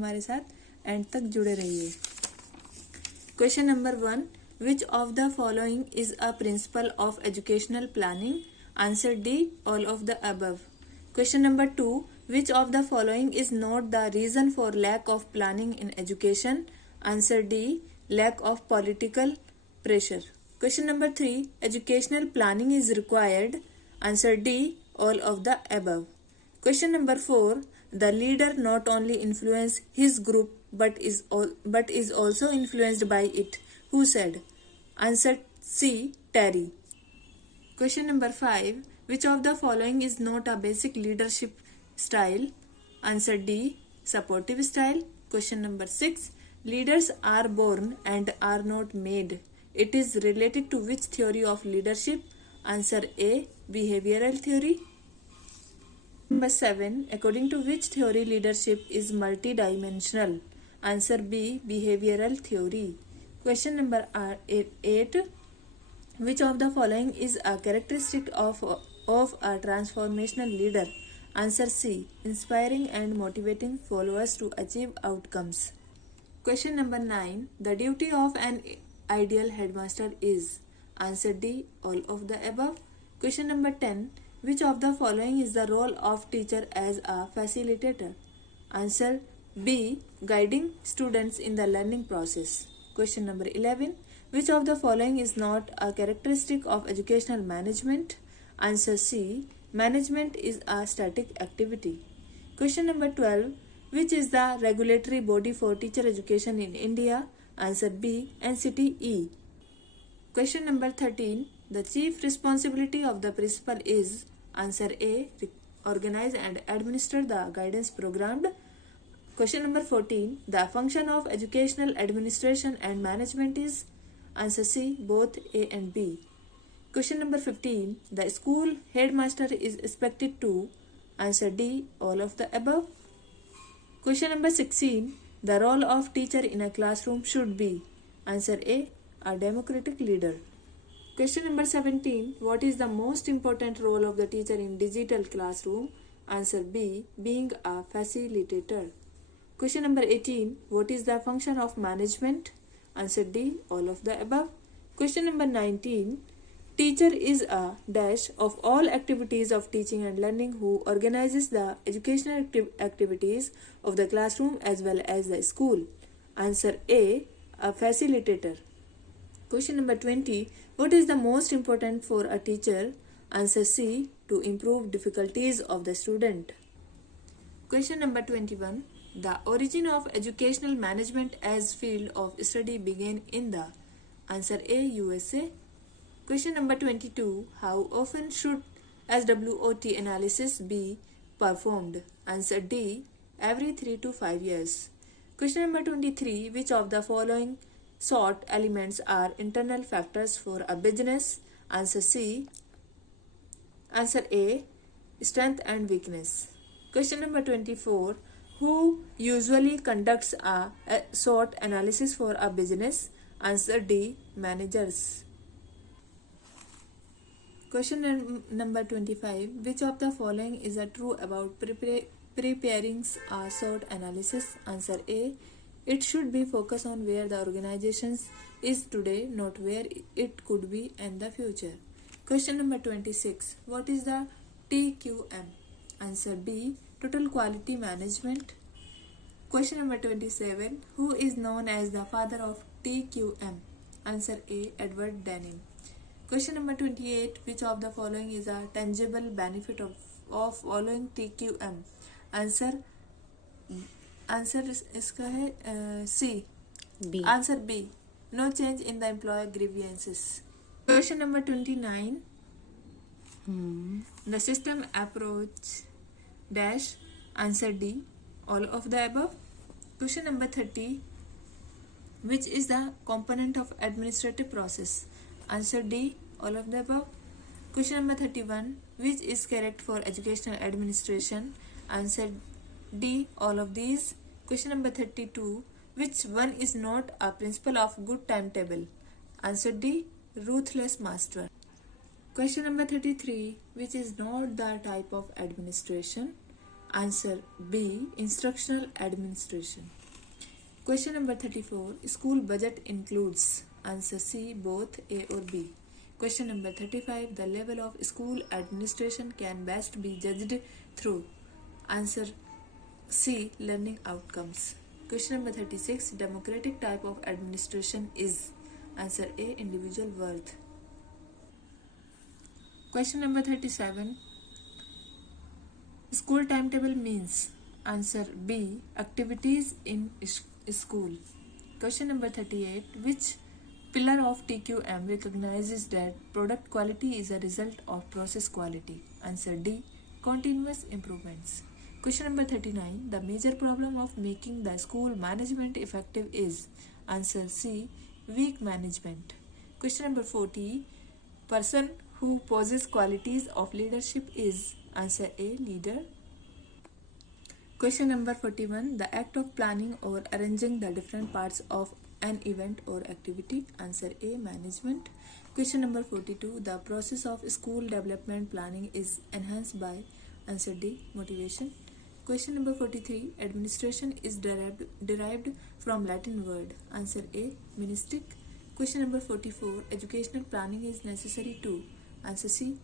हमारे साथ एंड तक जुड़े रहिए। Question number 1, which of the following is a principle of educational planning? Answer D, all of the above. Question number 2, which of the following is not the reason for lack of planning in education? Answer D, lack of political pressure. Question number 3, educational planning is required. Answer D, all of the above. Question number 4, the leader not only influence his group but is also influenced by it. Who said? Answer C, Terry. Question number 5, which of the following is not a basic leadership style? Answer D, supportive style. Question number 6, leaders are born and are not made. It is related to which theory of leadership? Answer A, behavioral theory. Number 7, according to which theory leadership is multidimensional? Answer B, behavioral theory. Question number 8, which of the following is a characteristic of a transformational leader? Answer C, inspiring and motivating followers to achieve outcomes. Question number 9, the duty of an ideal headmaster is? Answer D, all of the above. Question number 10, which of the following is the role of teacher as a facilitator? Answer B, guiding students in the learning process. Question number 11, which of the following is not a characteristic of educational management? Answer C, management is a static activity. Question number 12, which is the regulatory body for teacher education in India? Answer B, NCTE. Question number 13, the chief responsibility of the principal is? Answer A, organize and administer the guidance program. Question number 14, the function of educational administration and management is? Answer C, both A and B. Question number 15, the school headmaster is expected to? Answer D, all of the above. Question number 16, the role of teacher in a classroom should be? Answer A democratic leader. Question number 17, what is the most important role of the teacher in digital classroom? Answer B, being a facilitator. Question number 18, what is the function of management? Answer D, all of the above. Question number 19, teacher is a dash of all activities of teaching and learning who organizes the educational activities of the classroom as well as the school. Answer A facilitator. Question number 20, what is the most important for a teacher? Answer C, to improve difficulties of the student. Question number 21, the origin of educational management as field of study began in the? Answer A, USA. Question number 22, how often should SWOT analysis be performed? Answer D, every 3 to 5 years. Question number 23, which of the following SWOT elements are internal factors for a business? Answer C. Answer A, strength and weakness. Question number 24, who usually conducts a SWOT analysis for a business? Answer D, managers. Question number 25, which of the following is a true about preparing a SWOT analysis? Answer A, it should be focused on where the organization is today, not where it could be in the future. Question number 26, what is the TQM? Answer B, total quality management. Question number 27, who is known as the father of TQM? Answer A, Edward Denning. Question number 28, which of the following is a tangible benefit of following TQM? Answer इसका है C. B. Answer B, no change in the employer grievances. Question number 29, the system approach dash. Answer D, all of the above. Question number 30, which is the component of administrative process? Answer D, all of the above. Question number 31, which is correct for educational administration? Answer D, all of these. Question number 32, which one is not a principle of good timetable? Answer D, ruthless master. Question number 33, which is not the type of administration? Answer B. Instructional administration. Question number 34. School budget includes. Answer C. Both A or B. Question number 35. The level of school administration can best be judged through. Answer C. Learning outcomes. Question number 36. Democratic type of administration is. Answer A. Individual worth. Question number 37. School timetable means. Answer B. Activities in school. Question number 38. Which pillar of TQM recognizes that product quality is a result of process quality? Answer D. Continuous improvements. Question number 39. The major problem of making the school management effective is. Answer C. Weak management. Question number 40. Person who possesses qualities of leadership is. Answer A. Leader. Question number 41. The act of planning or arranging the different parts of an event or activity. Answer A. Management. Question number 42. The process of school development planning is enhanced by. Answer D. Motivation. Question number 43. Administration is derived from Latin word. Answer A. Ministic. Question number 44. Educational planning is necessary to. Answer C.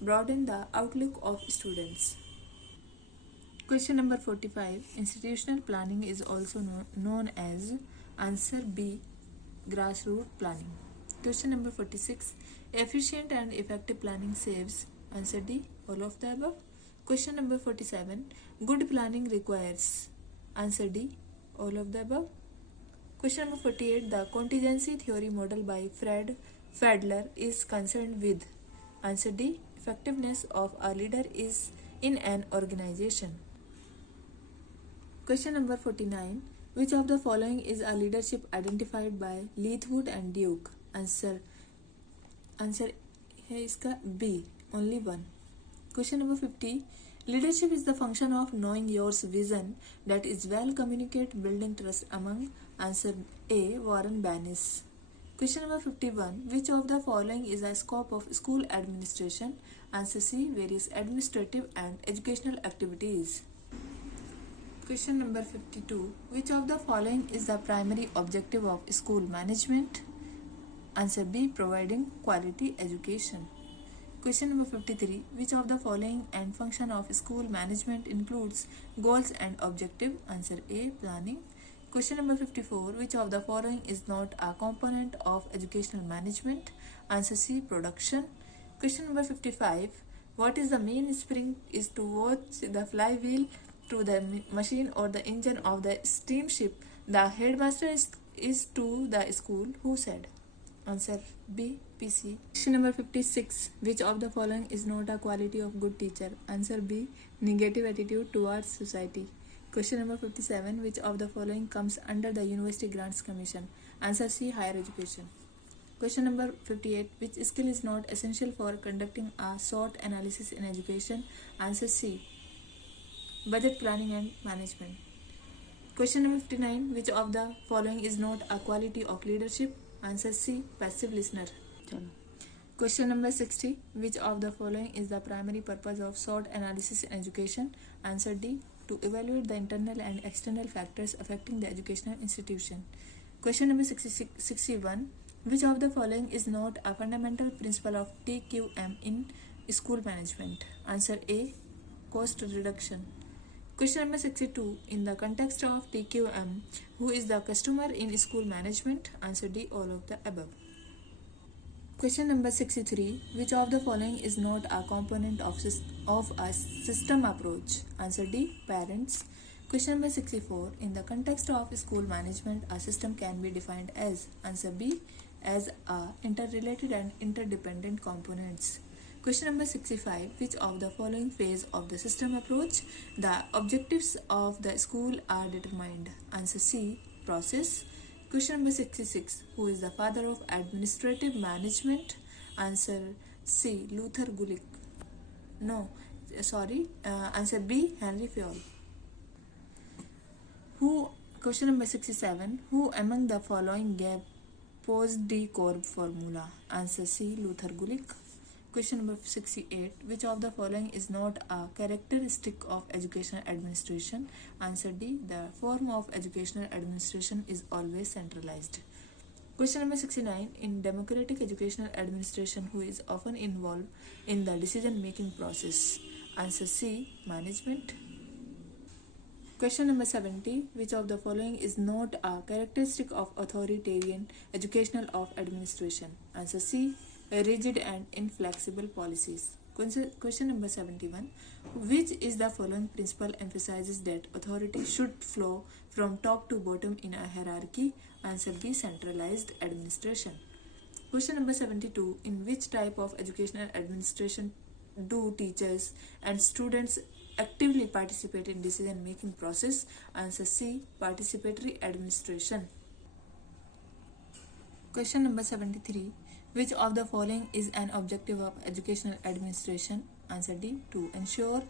Broaden the outlook of students. Question number 45. Institutional planning is also known as. Answer B. Grassroots planning. Question number 46. Efficient and effective planning saves. Answer D. All of the above. Question number 47. Good planning requires. Answer D. All of the above. Question number 48. The contingency theory model by Fred Fadler is concerned with. Answer D. Effectiveness of a leader is in an organization. Question number 49. Which of the following is a leadership identified by Leithwood and Duke? Answer है इसका B. Only one. Question number 50. Leadership is the function of knowing your vision that is well communicated, building trust among. Answer A. Warren Bennis. Question number 51. Which of the following is a scope of school administration? Answer C. Various administrative and educational activities. Question number 52. Which of the following is the primary objective of school management? Answer B. Providing quality education. Question number 53. Which of the following and function of school management includes goals and objective? Answer A. Planning. Question number 54. Which of the following is not a component of educational management? Answer C. Production. Question number 55. What is the main spring is to watch the flywheel to the machine or the engine of the steamship? The headmaster is to the school. Who said? Answer B. PC. Question number 56. Which of the following is not a quality of good teacher? Answer B. Negative attitude towards society. Question number 57. Which of the following comes under the University Grants Commission? Answer C. Higher education. Question number 58. Which skill is not essential for conducting a SWOT analysis in education? Answer C. Budget planning and management. Question number 59. Which of the following is not a quality of leadership? Answer C. Passive listener. Question number 60. Which of the following is the primary purpose of SWOT analysis in education? Answer D. To evaluate the internal and external factors affecting the educational institution. Question number 61. Which of the following is not a fundamental principle of TQM in school management? Answer A. Cost reduction. Question number 62. In the context of TQM, who is the customer in school management? Answer D. All of the above. Question number 63. Which of the following is not a component of a system approach? Answer D. Parents. Question number 64. In the context of school management, a system can be defined as. Answer B. As interrelated and interdependent components. Question number 65. Which of the following phase of the system approach the objectives of the school are determined? Answer C. Process. Question number 66. Who is the father of administrative management? Answer C. Luther Gulick. Answer B. Henry Fayol. Question number 67. Who among the following gave Poisson-de-Courbe formula? Answer C. Luther Gulick. Question number 68. Which of the following is not a characteristic of educational administration? Answer D. The form of educational administration is always centralized. Question number 69. In democratic educational administration, who is often involved in the decision-making process? Answer C. Management. Question number 70. Which of the following is not a characteristic of authoritarian educational of administration? Answer C. Rigid and inflexible policies. Question number 71. Which is the following principle emphasizes that authority should flow from top to bottom in a hierarchy? Answer B. Centralized administration. Question number 72. In which type of educational administration do teachers and students actively participate in decision-making process? Answer C. Participatory administration. Question number 73. Which of the following is an objective of educational administration? Answer D. To ensure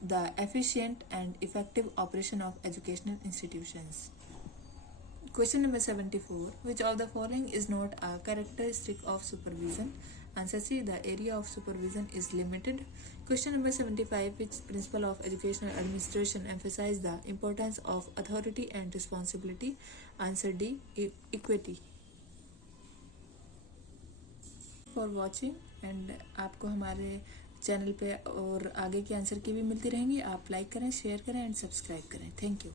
the efficient and effective operation of educational institutions. Question number 74. Which of the following is not a characteristic of supervision? Answer C. The area of supervision is limited. Question number 75. Which principle of educational administration emphasize the importance of authority and responsibility? Answer D. Equity. For watching and आपको हमारे channel पे और आगे के answer की भी मिलती रहेंगी. आप लाइक करें, शेयर करें एंड सब्सक्राइब करें. Thank you.